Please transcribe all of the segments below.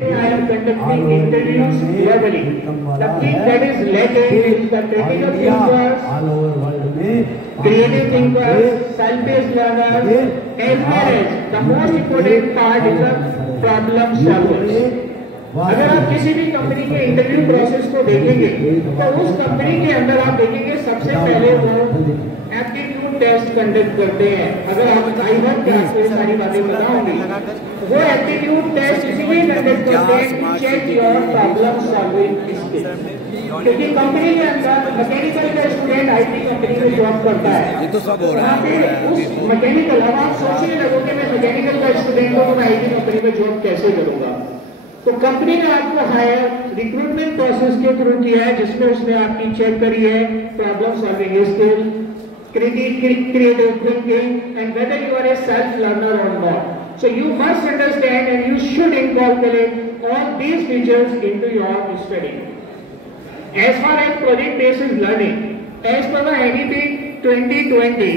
I am conducting interviews globally. The thing that is lacking is the critical thinkers, creative thinkers, self-paced learners, as well as the most important part is the problem solvers. अगर आप किसी भी company के interview process को देखेंगे तो उस company के अंदर आप देखेंगे सबसे पहले वो एप्टीट्यूड टेस्ट कंडक्ट करते हैं। अगर आप आई होप कि आपको ये सारी बातें पता होंगी, वो एप्टीट्यूड टेस्ट इसलिए कंडक्ट करते हैं check your problem solving skill. क्योंकि कंपनी के अंदर मैकेनिकल का स्टूडेंट आईटी कंपनी में जॉब करता है, वहाँ पे उस मैकेनिकल, अब आप सोचने लगोगे मैं मैकेनिकल का स्टूडेंट हूँ तो मैं आईटी कंपनी में जॉब कैसे करूंगा। तो कंपनी ने आपको हायर रिक्रूटमेंट प्रोसेस के थ्रू किया है, जिसमें उसने आपकी चेक करी है problem solving skill, creative thinking, and whether you are a self learner or not. So you must understand and you should incorporate all these features into your study. As far as project based learning, as per the NEP 2020,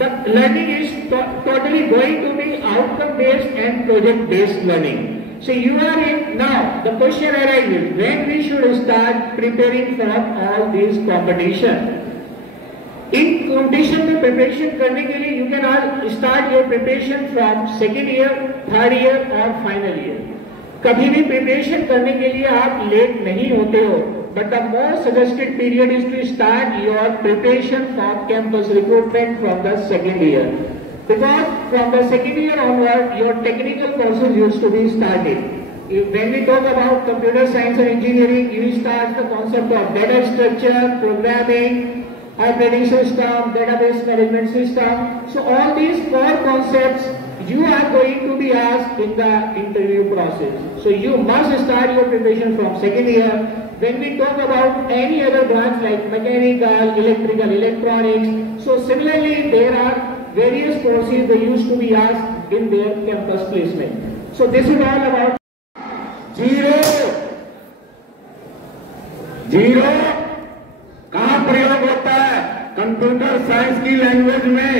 the learning is totally going to be outcome based and project based learning. So you are in now. The question arises when we should start preparing for all these competition. In competition में preparation करने के लिए you can all start your preparation from second year, third year और final year. कभी भी preparation करने के लिए आप लेट नहीं होते हो, but the most suggested period is to start your preparation for campus recruitment from the second year, because from the second year onward your technical courses used to be started. When we talk about computer science and engineering, you start the concept of data structure, programming, operating system, database management system. So all these four concepts you are going to be asked in the interview process. So you must start your preparation from second year. When we talk about any other branch like mechanical, electrical, electronics, so similarly there are various courses they used to be asked in their campus placement. So this is all about zero कहाँ प्रयोग होता है? Computer science की language में।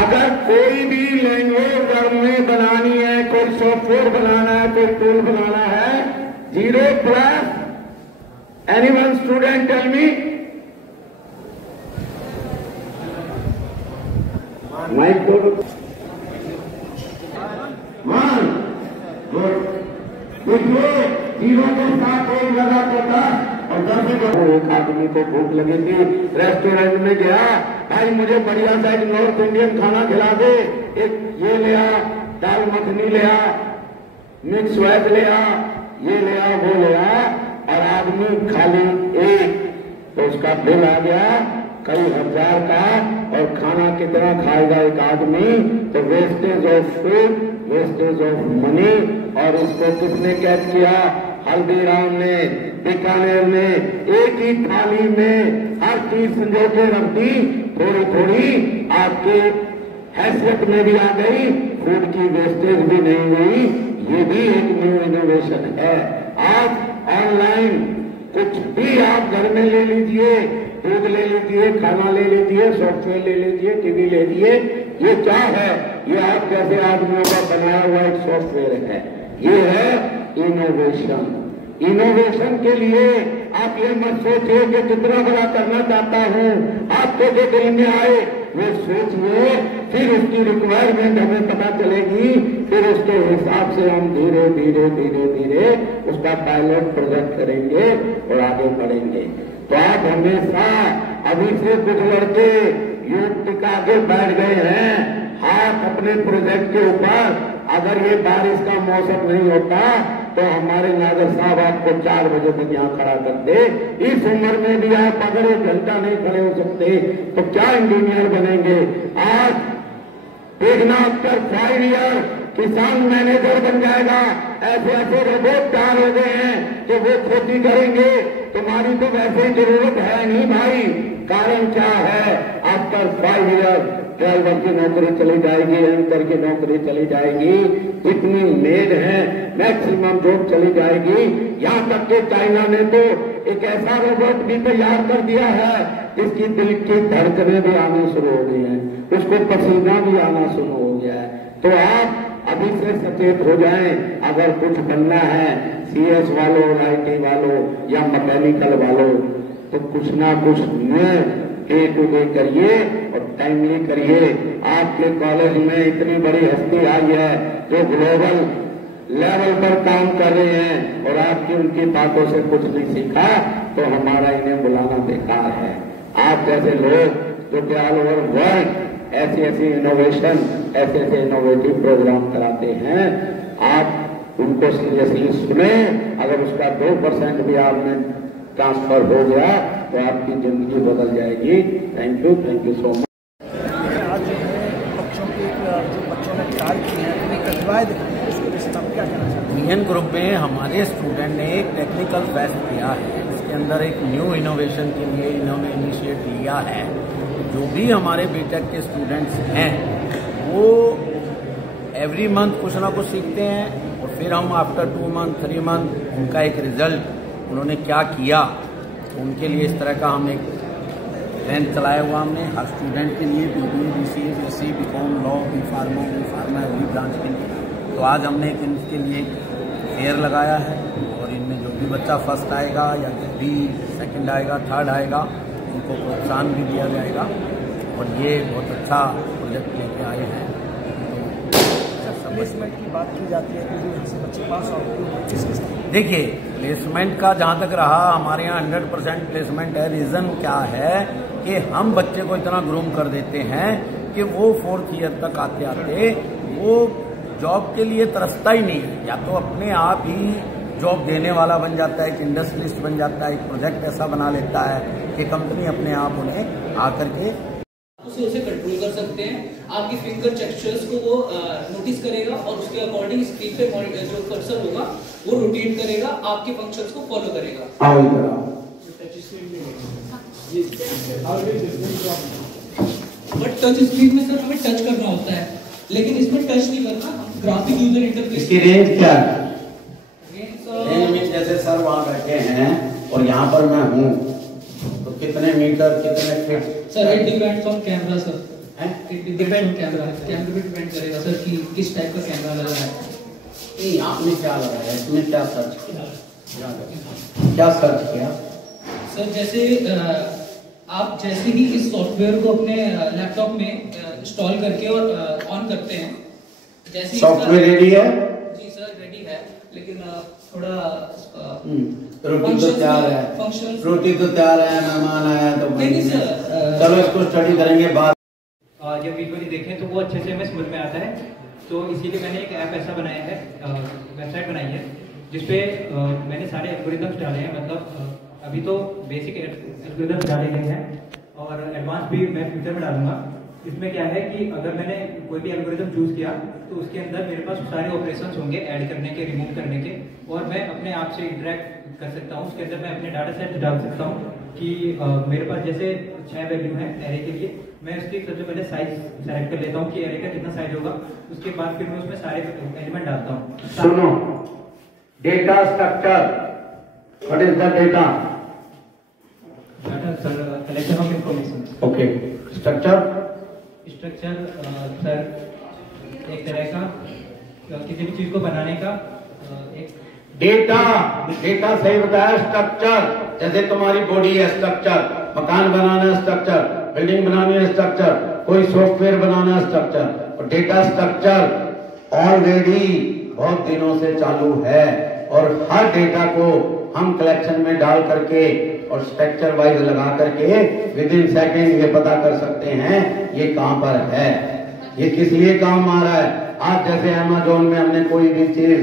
अगर कोई भी language वर्ग में बनानी है, कोई सॉफ्टवेयर बनाना है, कोई टूल बनाना है, zero plus anyone student tell me mike zero के साथ एक लगा तो था और 10 एक आदमी को भूख लगी थी, रेस्टोरेंट में गया, भाई मुझे बढ़िया सा एक नॉर्थ इंडियन खाना खिला दे, एक ये ले आ, दाल मखनी ले आ, मिक्स वेज ले आ, ये ले आ, वो ले आ, और आदमी खाली एक, तो उसका बिल आ गया कई हजार का। और खाना कितना खाएगा एक आदमी? तो wastage of food, wastage of money. और उसको किसने कैद किया? हल्दीराम ने, बीकानेर ने, एक ही थाली में हर चीज संजो के रख दी, थोड़ी थोड़ी आपके हैसियत में भी आ गई, फूड की वेस्टेज भी नहीं हुई। ये भी एक न्यू इनोवेशन है। आज ऑनलाइन कुछ भी आप घर में ले लीजिए, दूध ले लीजिए, खाना ले लीजिए, सॉफ्टवेयर ले लीजिए, टीवी ले लीजिए, ये क्या है? ये आप जैसे आदमियों का बनाया हुआ एक सॉफ्टवेयर है। ये है इनोवेशन। इनोवेशन के लिए आप ये मत सोचिए कि कितना बड़ा करना चाहता हूँ, आपको जो दिल में आए वो सोचिए, फिर उसकी रिक्वायरमेंट हमें पता चलेगी, फिर उसके हिसाब से हम धीरे धीरे धीरे धीरे उसका पायलट प्रोजेक्ट करेंगे और आगे बढ़ेंगे। तो आप हमेशा अभी से कुछ लड़के यूथ टिका के बैठ गए हैं हाथ अपने प्रोजेक्ट के ऊपर। अगर ये बारिश का मौसम नहीं होता तो हमारे नागर साहब आपको 4 बजे तक यहाँ खड़ा कर दे। इस उम्र में भी आप अगर 1 घंटा नहीं खड़े हो सकते तो क्या इंजीनियर बनेंगे? आज देखना आफ्टर 5 ईयर किसान मैनेजर बन जाएगा। ऐसे ऐसे रोबोट तैयार हो गए हैं कि वो खेती करेंगे। तुम्हारी तो वैसे ही जरूरत है नहीं भाई। कारण क्या है? आफ्टर 5 ईयर ड्राइवर की नौकरी चली जाएगी, एंकर की नौकरी चली जाएगी, इतनी मेड है, मैक्सिमम जॉब चली जाएगी। यहाँ तक कि चाइना ने तो एक ऐसा रोबोट भी तैयार कर दिया है जिसकी दिल की धड़कनें भी आनी शुरू हो गई है, उसको पसीना भी आना शुरू हो गया है। तो आप अभी अभी से सचेत हो जाएं। अगर कुछ बनना है CS वालों, IT वालों या मैकेनिकल वालों, तो कुछ ना कुछ A to A करिए और टाइमली करिए। आपके कॉलेज में इतनी बड़ी हस्ती आई है जो ग्लोबल लेवल पर काम कर रहे हैं और आपकी उनकी बातों से कुछ नहीं सीखा तो हमारा इन्हें बुलाना बेकार है। आप जैसे लोग जो कि ऑल ओवर वर्ल्ड ऐसी इनोवेशन, ऐसे इनोवेटिव प्रोग्राम कराते हैं, आप उनको सीरियसली सुने। अगर उसका 2% भी आप में ट्रांसफर हो गया तो आपकी जिंदगी बदल जाएगी। Thank you so much. आज जो है बच्चों ने कार्य किए हैं, प्रतिभाएं दिखाई हैं, इसके विषय में आप क्या कहना चाहते हैं? इंडियन ग्रुप में हमारे स्टूडेंट ने एक टेक्निकल फेस्ट किया है। इसके अंदर एक न्यू इनोवेशन के लिए इन्होंने इनिशिएट लिया है। जो भी हमारे बीटेक के स्टूडेंट्स हैं वो एवरी मंथ कुछ ना कुछ सीखते हैं और फिर हम आफ्टर 2 मंथ 3 मंथ उनका एक रिजल्ट उन्होंने क्या किया उनके लिए इस तरह का हम एक ट्रेंड चलाया हुआ हमने हर स्टूडेंट के लिए BBA, BCA, BSc, BCom, law, B.Pharma, वही ब्रांच के लिए। तो आज हमने इनके लिए एक फेयर लगाया है और इनमें जो भी बच्चा फर्स्ट आएगा या जो भी सेकंड आएगा, थर्ड आएगा, उनको प्रोत्साहन भी दिया जाएगा और ये बहुत अच्छा प्रोजेक्ट लेके आए हैं। प्लेसमेंट की बात की जाती है कि यहाँ से बच्चे पास आउट देखिए, प्लेसमेंट का जहाँ तक रहा, हमारे यहाँ 100% प्लेसमेंट है। रीज़न क्या है कि हम बच्चे को इतना ग्रूम कर देते हैं कि वो 4th ईयर तक आते आते वो जॉब के लिए तरसता ही नहीं है। या तो अपने आप ही जॉब देने वाला बन जाता है, एक इंडस्ट्रियलिस्ट बन जाता है, एक प्रोजेक्ट ऐसा बना लेता है कि कंपनी अपने आप उन्हें आकर के उसे कंट्रोल कर सकते हैं। आपकी फिंगर जेस्चर्स को वो नोटिस करेगा और उसके अकॉर्डिंग स्क्रीन पे जो कर्सर होगा वो रोटेट करेगा, आपके फंक्शंस को फॉलो करेगा। बट टच स्क्रीन में सर हमें टच करना होता है, लेकिन इसमें टच नहीं करना, ग्राफिक यूजर इंटरफेस। इसकी रेंज क्या है? रेंज में जैसे सर वहाँ बैठे हैं और यहाँ पर मैं हूँ तो कितने मीटर, कितने feet? Sir it depends on camera sir. It depends on camera पे डिपेंड करेगा सर कि किस टाइप का कैमरा लगा है। नहीं, आपने क्या लगाया, इसमें क्या सर्च किया? क्या सर्च किया? सर जैसे आप जैसे ही इस सॉफ्टवेयर को अपने लैपटॉप में इंस्टॉल करके और ऑन करते हैं, जैसे सॉफ्टवेयर रेडी है? जी सर रेडी है, लेकिन थोड़ा रोटी तो तैयार है, रोटी तो तैयार है, मेहमान आया तो चलो इसको स्टडी करेंगे बाद। जब वीडियो देखें तो वो अच्छे से हमें समझ में आता है। तो इसीलिए मैंने एक ऐप ऐसा बनाया है, वेबसाइट बनाई है जिसपे मैंने सारे एल्गोरिदम्स डाले हैं। मतलब अभी तो बेसिक एल्गोरिदम्स डाले गए हैं और एडवांस भी मैं फ्यूचर में डालूंगा। इसमें क्या है कि अगर मैंने कोई भी एल्गोरिदम चूज किया तो उसके अंदर मेरे पास सारे ऑपरेशंस होंगे ऐड करने के, रिमूव करने के, और मैं अपने आप से इंटरेक्ट कर सकता हूँ। उसके अंदर मैं अपने डाटा सेट डाल सकता हूँ कि मेरे पास जैसे 6 वैल्यू है एरे के लिए, मैं उसकी सबसे पहले साइज सेलेक्ट कर लेता हूँ कि एरे का कितना साइज होगा। उसके बाद फिर मैं उसमें सारे एलिमेंट डालता हूँ। सुनो, data structure, what is the data? Collection of information. Okay, structure sir एक तरह का किसी भी चीज को बनाने का एक डेटा सही बताया। स्ट्रक्चर जैसे तुम्हारी बॉडी है, स्ट्रक्चर, मकान बनाना है स्ट्रक्चर, बिल्डिंग बनानी है स्ट्रक्चर, कोई सॉफ्टवेयर बनाना है स्ट्रक्चर। और डेटा स्ट्रक्चर ऑलरेडी बहुत दिनों से चालू है और हर डेटा को हम कलेक्शन में डाल करके और स्ट्रक्चर वाइज लगा करके विदिन सेकेंड ये पता कर सकते हैं ये कहां पर है, ये किस लिए काम आ रहा है। आज जैसे अमेज़न में हमने कोई भी चीज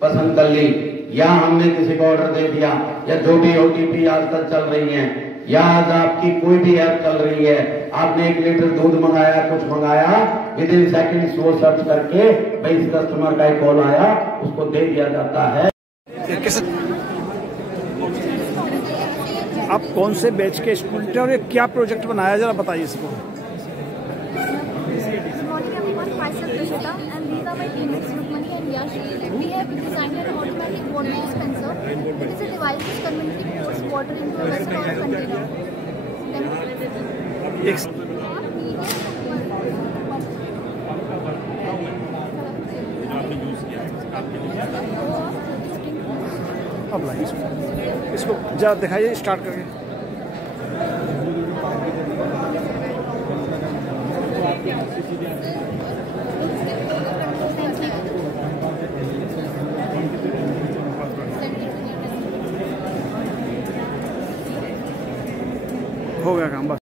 पसंद कर ली या हमने किसी को ऑर्डर दे दिया या जो भी OTP आजकल चल रही है या आज आपकी कोई भी ऐप चल रही है, आपने 1 लीटर दूध मंगाया, कुछ मंगाया, विदिन सेकेंड्स वो सर्च करके भाई इस कस्टमर का एक कॉल आया, उसको दे दिया जाता है। आप कौन से बैच के स्टूडेंट हैं और ये क्या प्रोजेक्ट बनाया, जरा बताइए इसको। We have designed an automatic water dispenser. It is a device which conveniently pours water into a well-stored container. अब लाइए इसको जा दिखाइए स्टार्ट करके। हो गया काम बस।